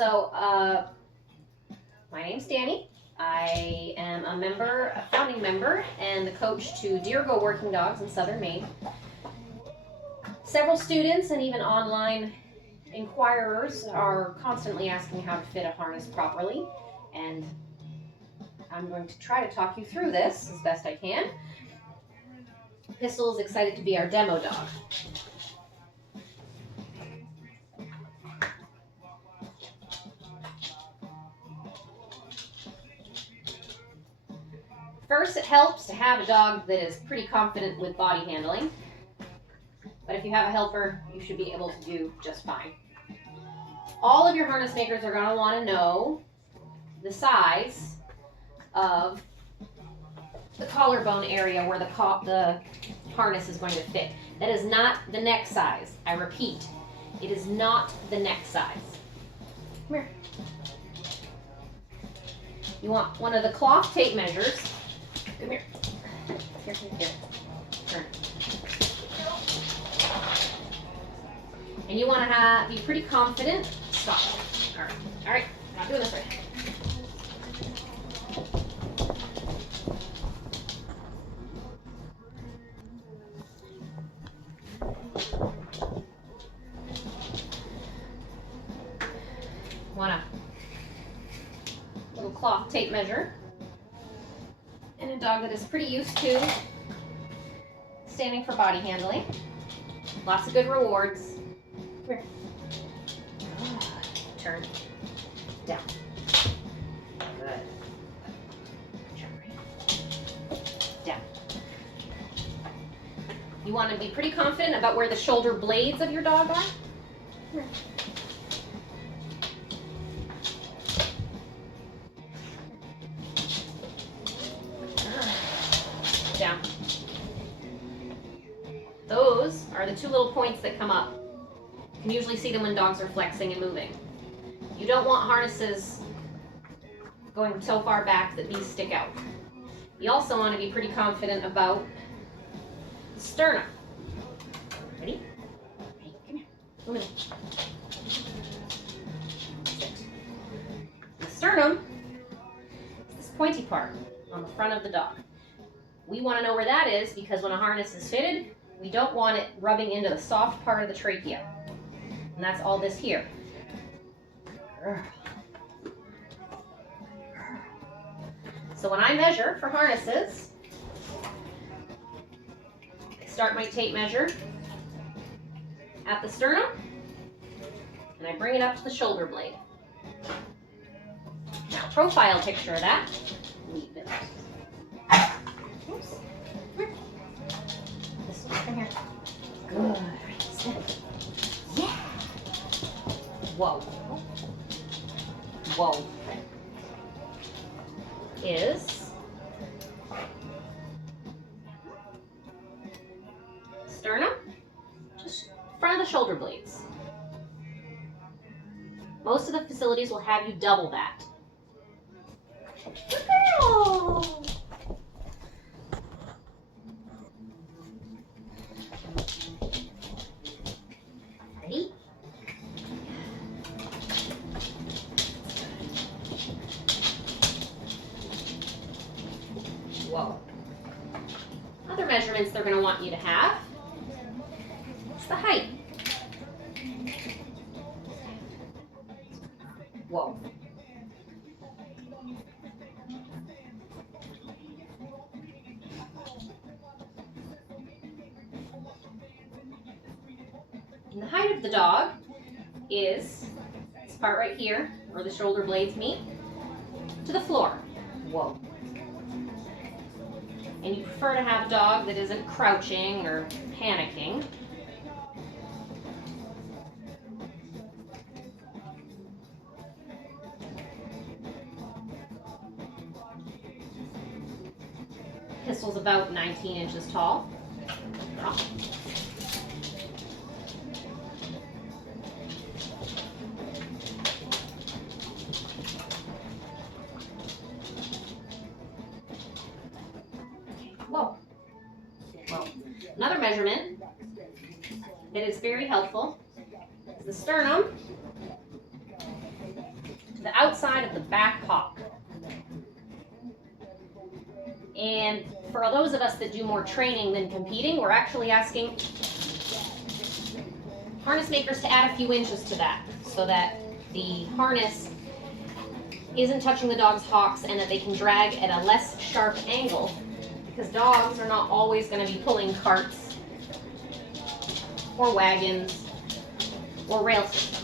So, my name's Danny. I am a founding member, and the coach to Deergo Working Dogs in Southern Maine. Several students and even online inquirers are constantly asking how to fit a harness properly, and I'm going to try to talk you through this as best I can. Pistol is excited to be our demo dog. First, it helps to have a dog that is pretty confident with body handling. But if you have a helper, you should be able to do just fine. All of your harness makers are going to want to know the size of the collarbone area where the harness is going to fit. That is not the neck size. I repeat, it is not the neck size. Come here. You want one of the cloth tape measures. Come here. Here. Turn. And you want to be pretty confident. Stop. All right. I'm not doing this right. Want a little cloth tape measure. And a dog that is pretty used to standing for body handling. Lots of good rewards. Come here. Turn. Down. Good. Turn right. Down. You want to be pretty confident about where the shoulder blades of your dog are. Come here. Down. Those are the two little points that come up. You can usually see them when dogs are flexing and moving. You don't want harnesses going so far back that these stick out. You also want to be pretty confident about the sternum. Ready? Hey, come here. Come in. The sternum is this pointy part on the front of the dog. We want to know where that is because when a harness is fitted, we don't want it rubbing into the soft part of the trachea. And that's all this here. So when I measure for harnesses, I start my tape measure at the sternum, and I bring it up to the shoulder blade. Now, profile picture of that. Leave it. Oops. This one, come here. Good. Sit. Yeah. Whoa. Whoa. Is sternum, just front of the shoulder blades. Most of the facilities will have you double that. Good girl. Ready? Whoa. Other measurements they're going to want you to have is the height. Whoa. And the height of the dog is this part right here, where the shoulder blades meet, to the floor. Whoa. And you prefer to have a dog that isn't crouching or panicking. Pistol's about 19 inches tall. Whoa. Whoa. Another measurement that is very helpful is the sternum the outside of the back hock. And for those of us that do more training than competing, we're actually asking harness makers to add a few inches to that so that the harness isn't touching the dog's hocks and that they can drag at a less sharp angle, because dogs are not always going to be pulling carts or wagons or rail systems.